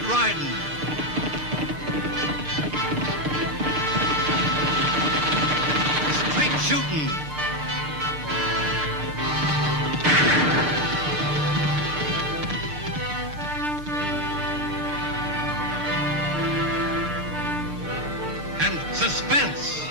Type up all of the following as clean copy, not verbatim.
Start riding. Straight shooting. And suspense.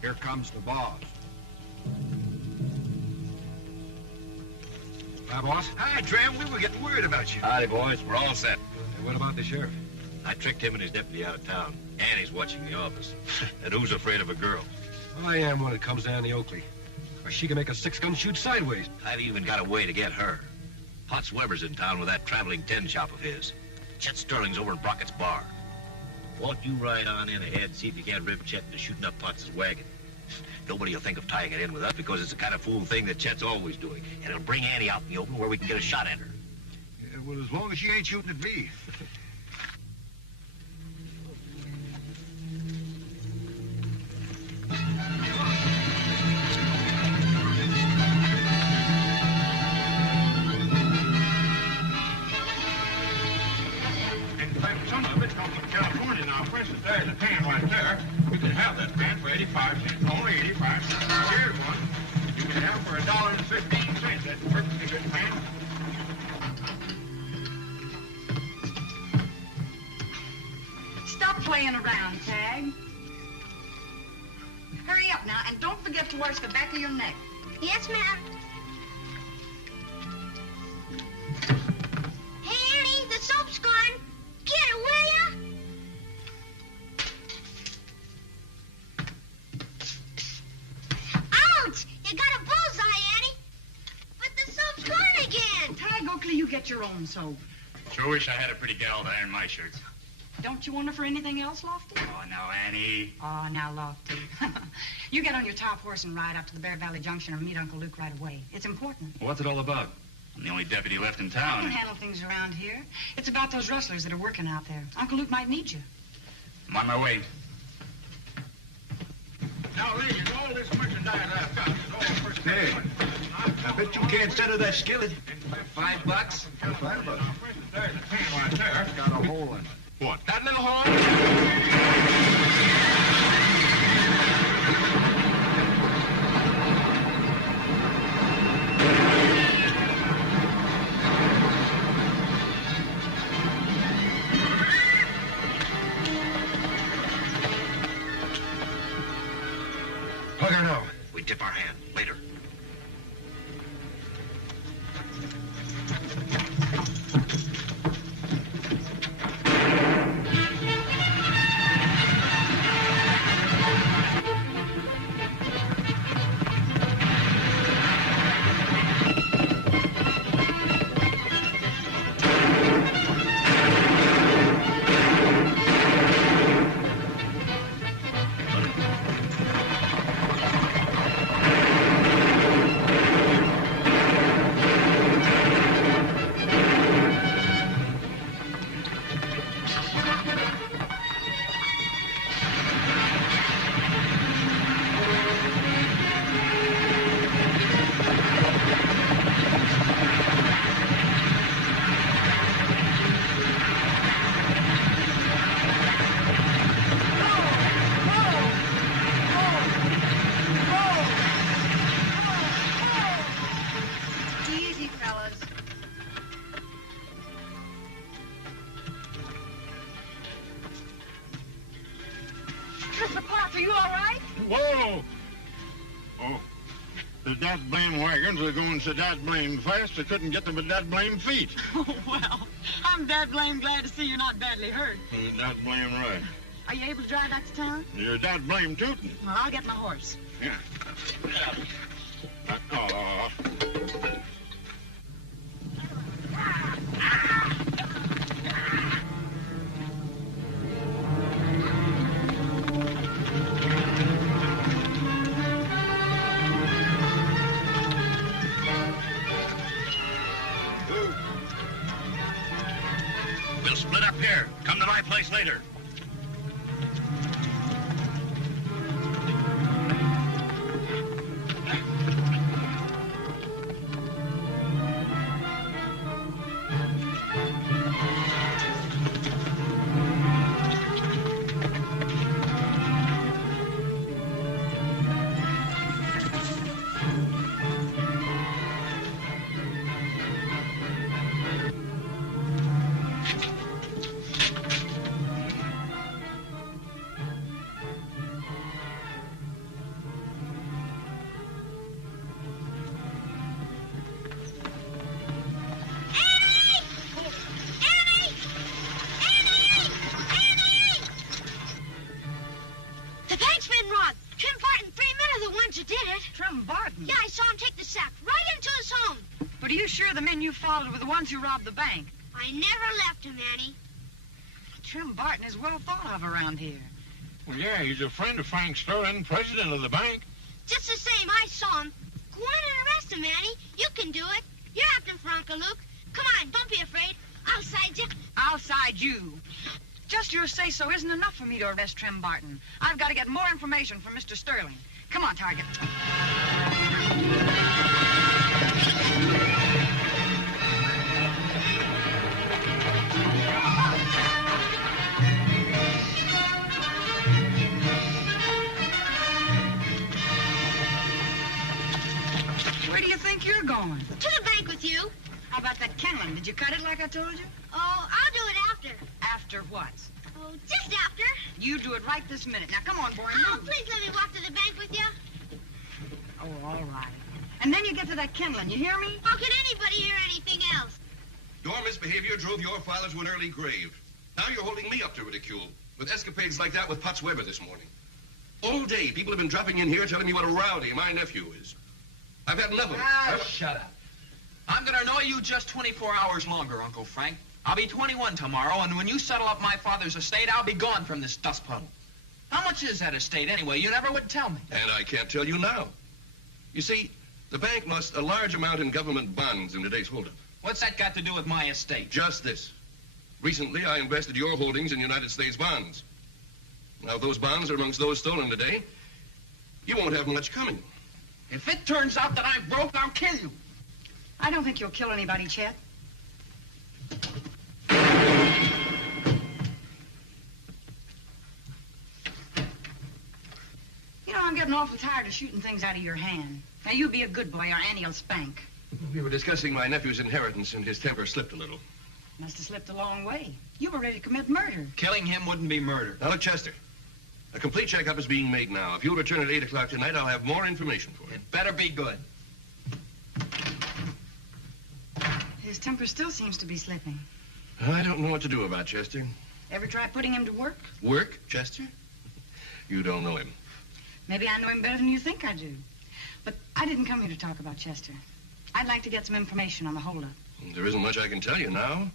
Here comes the boss. Hi, boss. Hi, Tram. We were getting worried about you. Howdy, boys. We're all set. Hey, what about the sheriff? I tricked him and his deputy out of town. Annie's watching the office. And who's afraid of a girl? I am when it comes down to Oakley. Or she can make a six-gun shoot sideways. I've even got a way to get her. Potts Weber's in town with that traveling tin shop of his. Chet Sterling's over in Brockett's bar. Won't you ride on in ahead, see if you can't rip Chet into shooting up Potts' wagon? Nobody will think of tying it in with us because it's the kind of fool thing that Chet's always doing. And it'll bring Annie out in the open where we can get a shot at her. Yeah, well, as long as she ain't shooting at me. In fact, some of it comes from California now. For instance, there's a pan right there. We can have that pan for 85 cents, only 85 cents. Here's one you can have for $1.15. That's a perfectly good pan. Stop playing around, Tag. Hurry up now, and don't forget to wash the back of your neck. Yes, ma'am. Hey, Annie, the soap's gone. Get it, will ya? Ouch! You got a bullseye, Annie. But the soap's gone again. Tag, Oakley, you get your own soap. Sure wish I had a pretty gal to iron my shirts. Don't you want her for anything else, Lofty? Oh, now, Annie. Oh, now, Lofty. You get on your top horse and ride up to the Bear Valley Junction or meet Uncle Luke right away. It's important. What's it all about? I'm the only deputy left in I town. can handle things around here. It's about those rustlers that are working out there. Uncle Luke might need you. I'm on my way. Now, ladies, all this merchandise I've got is all first Hey, I bet you can't settle that skillet. $5? $5. There's a pan right there. Got a hole in it. What, that little hole? Plug her now. We tip our hand later. Easy, fellas. Mr. Parker, you all right? Whoa! Oh, the that blame wagons are going so that blame fast they couldn't get them with that blame feet. Oh, well, I'm that blame glad to see you're not badly hurt. That blame right. Are you able to drive back to town? You're that blame tootin'. Well, I'll get my horse. Yeah. Oh. We'll split up here. Come to my place later. Yeah, I saw him take the sack right into his home. But are you sure the men you followed were the ones who robbed the bank? I never left him, Annie. Trim Barton is well thought of around here. Well, yeah, he's a friend of Frank Sterling, president of the bank. Just the same, I saw him. Go on and arrest him, Annie. You can do it. You're acting for Uncle Luke. Come on, don't be afraid. I'll side you. I'll side you. Just your say-so isn't enough for me to arrest Trim Barton. I've got to get more information from Mr. Sterling. Come on, Target. Where do you think you're going? To the bank with you. How about that Kenlin? Did you cut it like I told you? Oh, I'll do it after. After what? Oh, just after. You do it right this minute. Now, come on, boy. Oh, Move. please let me walk to the bank with you. Oh, all right. And then you get to that Kenlin. You hear me? How can anybody hear anything else? Your misbehavior drove your father to an early grave. Now you're holding me up to ridicule with escapades like that with Potts Weber this morning. All day, people have been dropping in here telling me what a rowdy my nephew is. I've had enough of it. Shut up. I'm going to annoy you just 24 hours longer, Uncle Frank. I'll be 21 tomorrow, and when you settle up my father's estate, I'll be gone from this dust puddle. How much is that estate, anyway? You never would tell me. And I can't tell you now. You see, the bank lost a large amount in government bonds in today's holdup. What's that got to do with my estate? Just this. Recently, I invested your holdings in United States bonds. Now, if those bonds are amongst those stolen today, you won't have much coming. If it turns out that I'm broke, I'll kill you. I don't think you'll kill anybody, Chet. You know, I'm getting awful tired of shooting things out of your hand. Now, you be a good boy, or Annie'll spank. We were discussing my nephew's inheritance, and his temper slipped a little. Must have slipped a long way. You were ready to commit murder. Killing him wouldn't be murder. Now, look, Chester. A complete checkup is being made now. If you'll return at 8 o'clock tonight, I'll have more information for you. It better be good. His temper still seems to be slipping. I don't know what to do about Chester. Ever try putting him to work? Work, Chester? You don't know him. Maybe I know him better than you think I do. But I didn't come here to talk about Chester. I'd like to get some information on the holdup. There isn't much I can tell you now.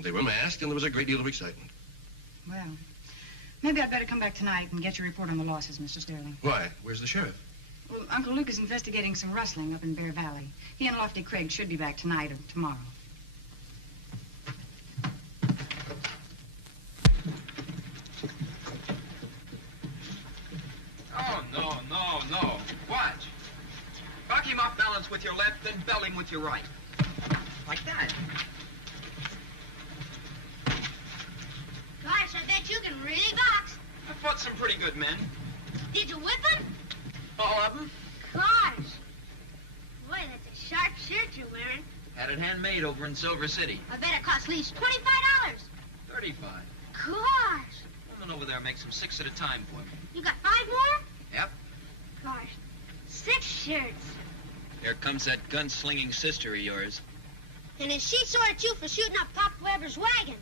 They were masked, and there was a great deal of excitement. Well, maybe I'd better come back tonight and get your report on the losses, Mr. Sterling. Why? Where's the sheriff? Well, Uncle Luke is investigating some rustling up in Bear Valley. He and Lofty Craig should be back tonight or tomorrow. Oh, no. Watch. Buck him off balance with your left, then belt him with your right. Like that. Gosh, I bet you can really box. I fought some pretty good men. Did you whip him? All of them. Gosh. Boy, that's a sharp shirt you're wearing. Had it handmade over in Silver City. I bet it cost at least $25. 35. Gosh. Woman over there makes them 6 at a time for me. You got 5 more? Yep. Gosh, 6 shirts. Here comes that gun-slinging sister of yours. And is she sore at you for shooting up Pop Weber's wagon?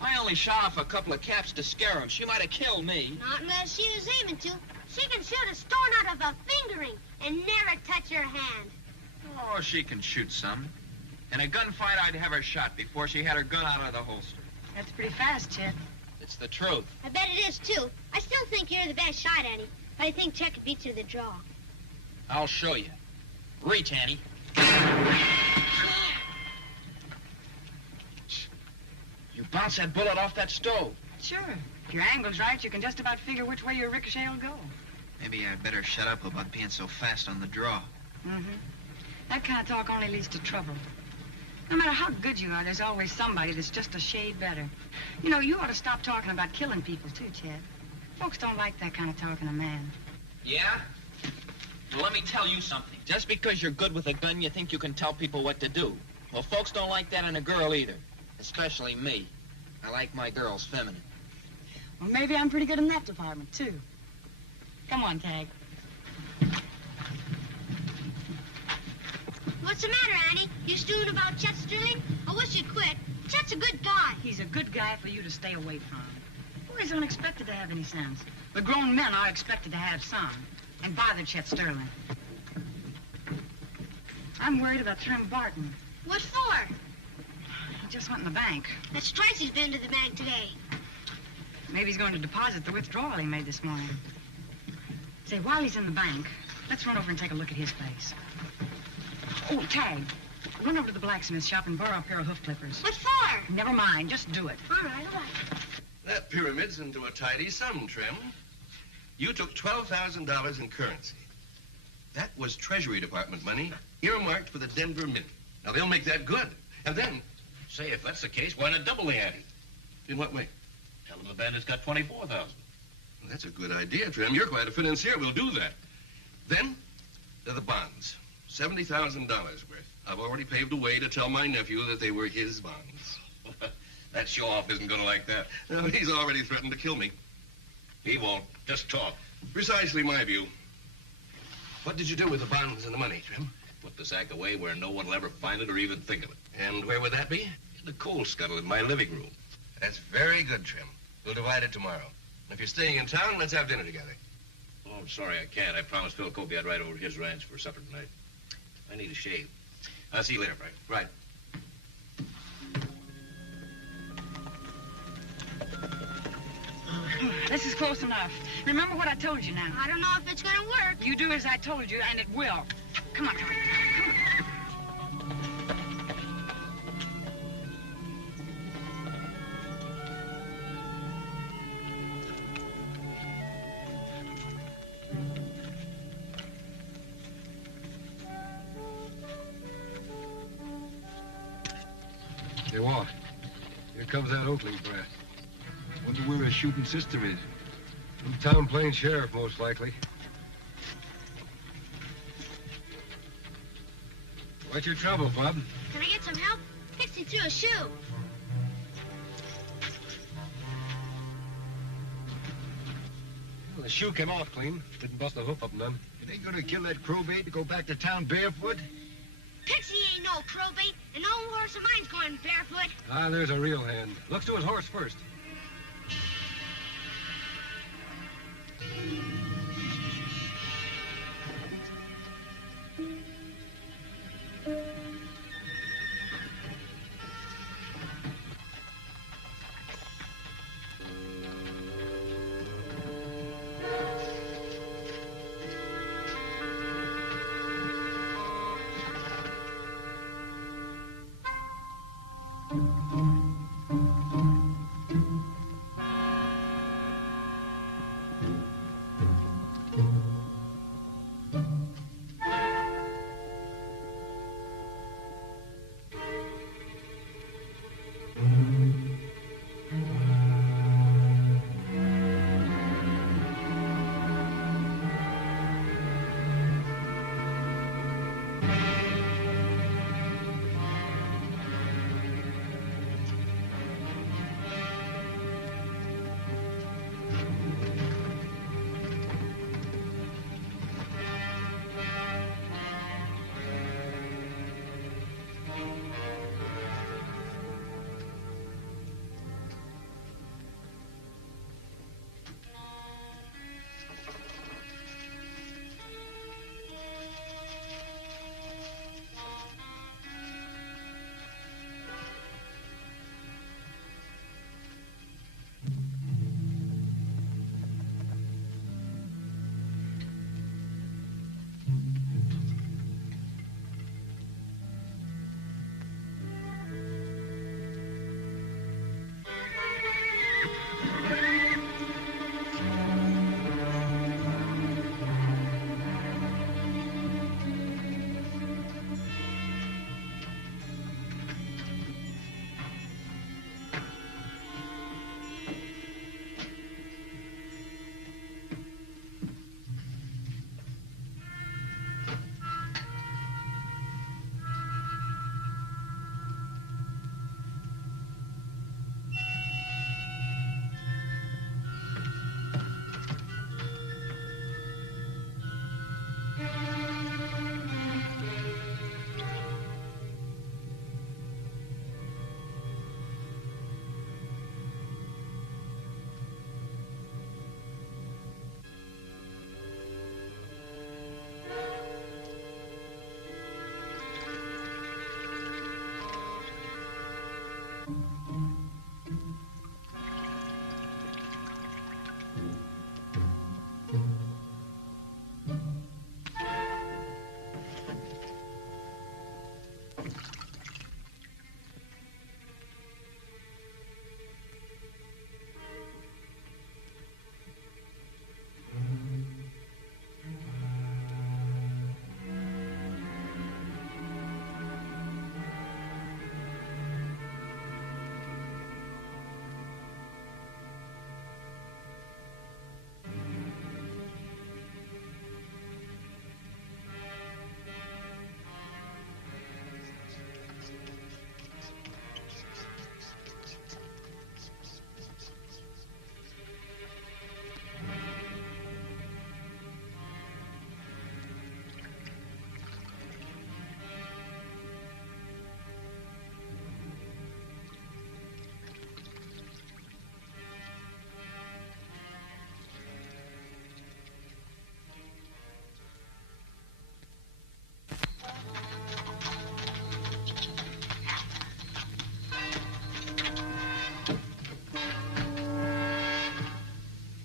I only shot off a couple of caps to scare him. She might have killed me. Not unless she was aiming to. She can shoot a stone out of a fingering and never touch her hand. Oh, she can shoot some. In a gunfight, I'd have her shot before she had her gun out of the holster. That's pretty fast, Chet. It's the truth. I bet it is, too. I still think you're the best shot, Annie. But I think Chet could beat you to the draw. I'll show you. Reach, Annie. You bounce that bullet off that stove. Sure. If your angle's right, you can just about figure which way your ricochet will go. Maybe I'd better shut up about being so fast on the draw. Mm-hmm. That kind of talk only leads to trouble. No matter how good you are, there's always somebody that's just a shade better. You know, you ought to stop talking about killing people, too, Chet. Folks don't like that kind of talk in a man. Yeah? Well, let me tell you something. Just because you're good with a gun, you think you can tell people what to do. Well, folks don't like that in a girl either. Especially me. I like my girls feminine. Well, maybe I'm pretty good in that department, too. Come on, Tag. What's the matter, Annie? You stewing about Chet Sterling? I wish you'd quit. Chet's a good guy. He's a good guy for you to stay away from. Boys aren't expected to have any sense. But grown men are expected to have some. And bother Chet Sterling. I'm worried about Trim Barton. What for? He just went in the bank. That's twice he's been to the bank today. Maybe he's going to deposit the withdrawal he made this morning. Say, while he's in the bank, let's run over and take a look at his place. Oh, Tag, run over to the blacksmith shop and borrow a pair of hoof clippers. What for? Never mind, just do it. All right, all right. That pyramid's into a tidy sum, Trim. You took $12,000 in currency. That was Treasury Department money earmarked for the Denver Mint. Now, they'll make that good. And then... Say, if that's the case, why not double the ante? In what way? Tell them the bandit's got 24,000. Well, that's a good idea, Trim. You're quite a financier. We'll do that. Then, the bonds. $70,000 worth. I've already paved a way to tell my nephew that they were his bonds. That show-off isn't going to like that. No, he's already threatened to kill me. He won't. Just talk. Precisely my view. What did you do with the bonds and the money, Trim? Put the sack away where no one will ever find it or even think of it. And where would that be? In the coal scuttle in my living room. That's very good, Trim. We'll divide it tomorrow. If you're staying in town, let's have dinner together. Oh, I'm sorry I can't. I promised Phil Kobe I'd ride over to his ranch for supper tonight. I need a shave. I'll see you later, Frank. Right. This is close enough. Remember what I told you now. I don't know if it's gonna work. You do as I told you, and it will. Come on, come on. Hey, Walt. Here comes that Oakley brat. Wonder where his shooting sister is. Some town plain sheriff, most likely. What's your trouble, Bob? Can I get some help? Pixie threw a shoe. Well, the shoe came off clean. Didn't bust a hoof up none. It ain't gonna kill that crowbait to go back to town barefoot? Pixie ain't no crowbait, and no horse of mine's going barefoot. Ah, there's a real hand. Looks to his horse first.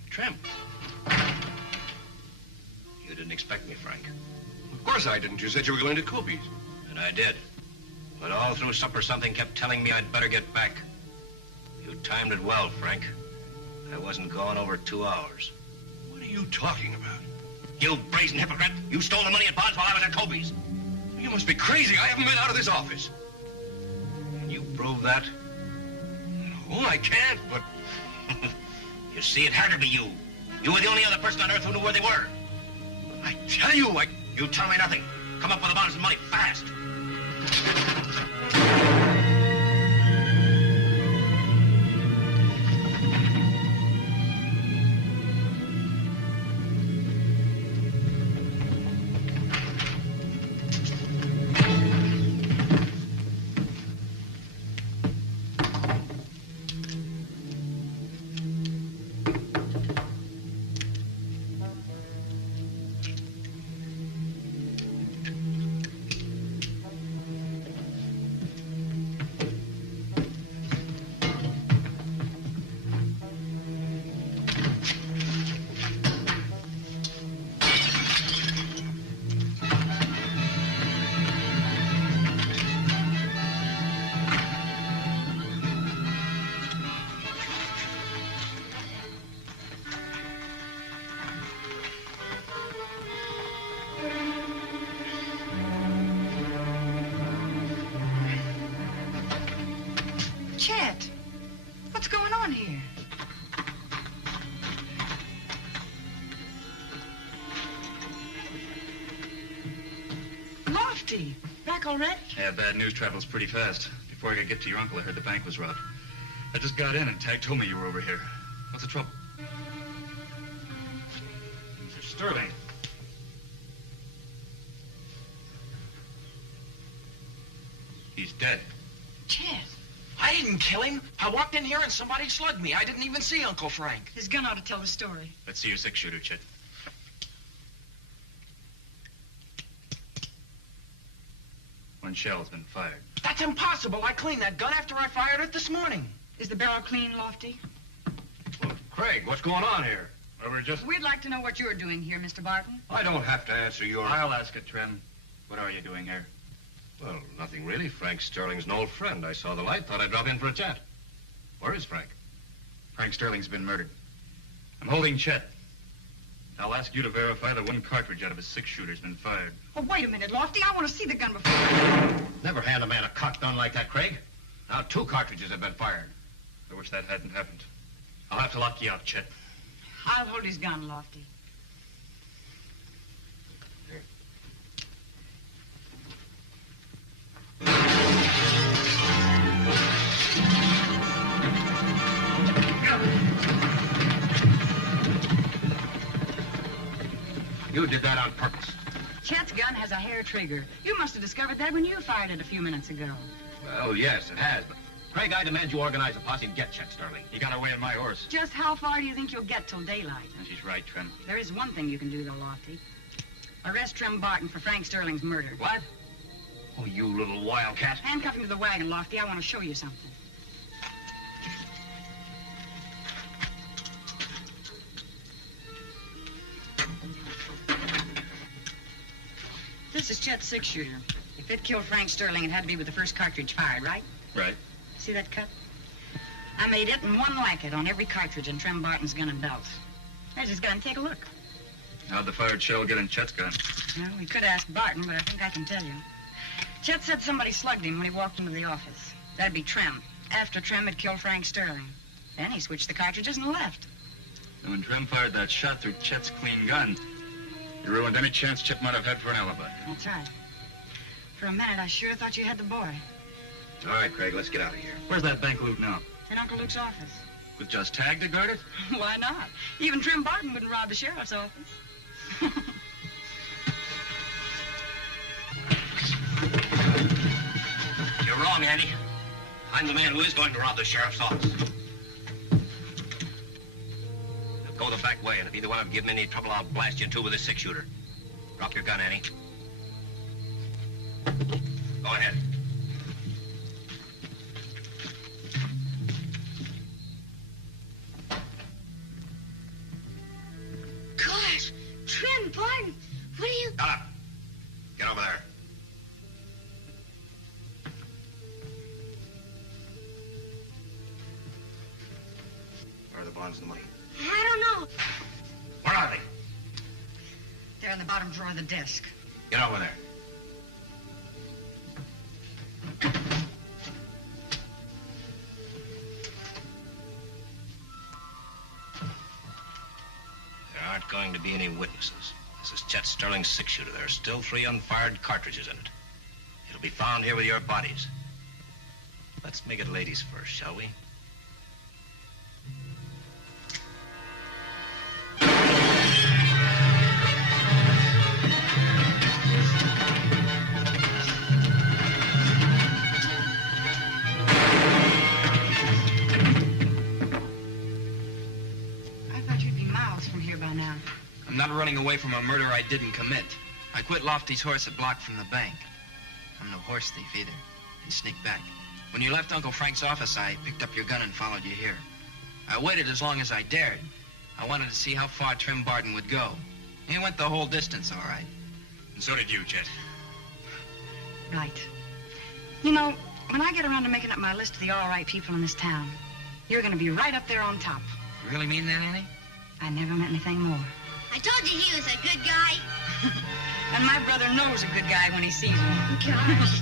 Trim. You didn't expect me, Frank. Of course I didn't. You said you were going to Kobe's. And I did. But all through supper, something kept telling me I'd better get back. You timed it well, Frank. I wasn't gone over 2 hours. What are you talking about? You brazen hypocrite! You stole the money at Bond's while I was at Kobe's. You must be crazy. I haven't been out of this office. Can you prove that? No, I can't, but... You see, it had to be you. You were the only other person on Earth who knew where they were. I tell you, You tell me nothing. Come up with the bonds and money fast. Chet, what's going on here? Lofty, back already? Yeah, bad news travels pretty fast. Before I could get to your uncle, I heard the bank was robbed. I just got in and Tag told me you were over here. What's the trouble? Mr. Sterling. He's dead. Chet, I didn't kill him. I walked in here and somebody slugged me. I didn't even see Uncle Frank. his gun ought to tell the story. Let's see your six-shooter, Chet. One shell's been fired. That's impossible. I cleaned that gun after I fired it this morning. Is the barrel clean, Lofty? Well, Craig, what's going on here? Well, we're just... We'd like to know what you're doing here, Mr. Barton. I don't have to answer your... I'll ask it, Trem. What are you doing here? Well, nothing really. Frank Sterling's an old friend. I saw the light, thought I'd drop in for a chat. Where is Frank? Frank Sterling's been murdered. I'm holding Chet. I'll ask you to verify that one cartridge out of his six-shooter's been fired. Oh, wait a minute, Lofty. I want to see the gun before... Never hand a man a cocked gun like that, Craig. Now 2 cartridges have been fired. I wish that hadn't happened. I'll have to lock you out, Chet. I'll hold his gun, Lofty. You did that on purpose. Chet's gun has a hair trigger. You must have discovered that when you fired it a few minutes ago. Well, yes, it has, but... Craig, I demand you organize a posse and get Chet Sterling. He got away on my horse. Just how far do you think you'll get till daylight? And she's right, Trem. There is one thing you can do, though, Lofty. Arrest Trim Barton for Frank Sterling's murder. What? Oh, you little wildcat. Handcuff him to the wagon, Lofty. I want to show you something. This is Chet's six-shooter. If it killed Frank Sterling, it had to be with the first cartridge fired, right? Right. See that cut? I made it and one like it on every cartridge in Trem Barton's gun and belt. There's his gun. Take a look. How'd the fired shell get in Chet's gun? Well, we could ask Barton, but I think I can tell you. Chet said somebody slugged him when he walked into the office. That'd be Trem, after Trem had killed Frank Sterling. Then he switched the cartridges and left. And when Trem fired that shot through Chet's clean gun, you ruined any chance Chet might have had for an alibi. That's right. For a minute, I sure thought you had the boy. All right, Craig, let's get out of here. Where's that bank loot now? In Uncle Luke's office. With just Tag to guard it? Why not? Even Trem Barton wouldn't rob the sheriff's office. You're wrong, Andy. I'm the man who is going to rob the sheriff's office. Now go the back way, and if either one of them give me any trouble, I'll blast you in two with a six-shooter. Drop your gun, Annie. Go ahead. Gosh, Trem Barton, what are you... Shut up. Get over there. Where are the bonds and the money? I don't know. Where are they? They're in the bottom drawer of the desk. Get over there. There aren't going to be any witnesses. This is Chet Sterling's six-shooter. There are still 3 unfired cartridges in it. It'll be found here with your bodies. Let's make it ladies first, shall we? I thought you'd be miles from here by now. I'm not running away from a murder I didn't commit. I quit Lofty's horse a block from the bank. I'm no horse thief either. I sneaked back. When you left Uncle Frank's office, I picked up your gun and followed you here. I waited as long as I dared. I wanted to see how far Trem Barton would go. He went the whole distance, all right. And so did you, Chet. Right. You know, when I get around to making up my list of the all right people in this town, you're going to be right up there on top. You really mean that, Annie? I never met anything more. I told you he was a good guy. And my brother knows a good guy when he sees one. Gosh.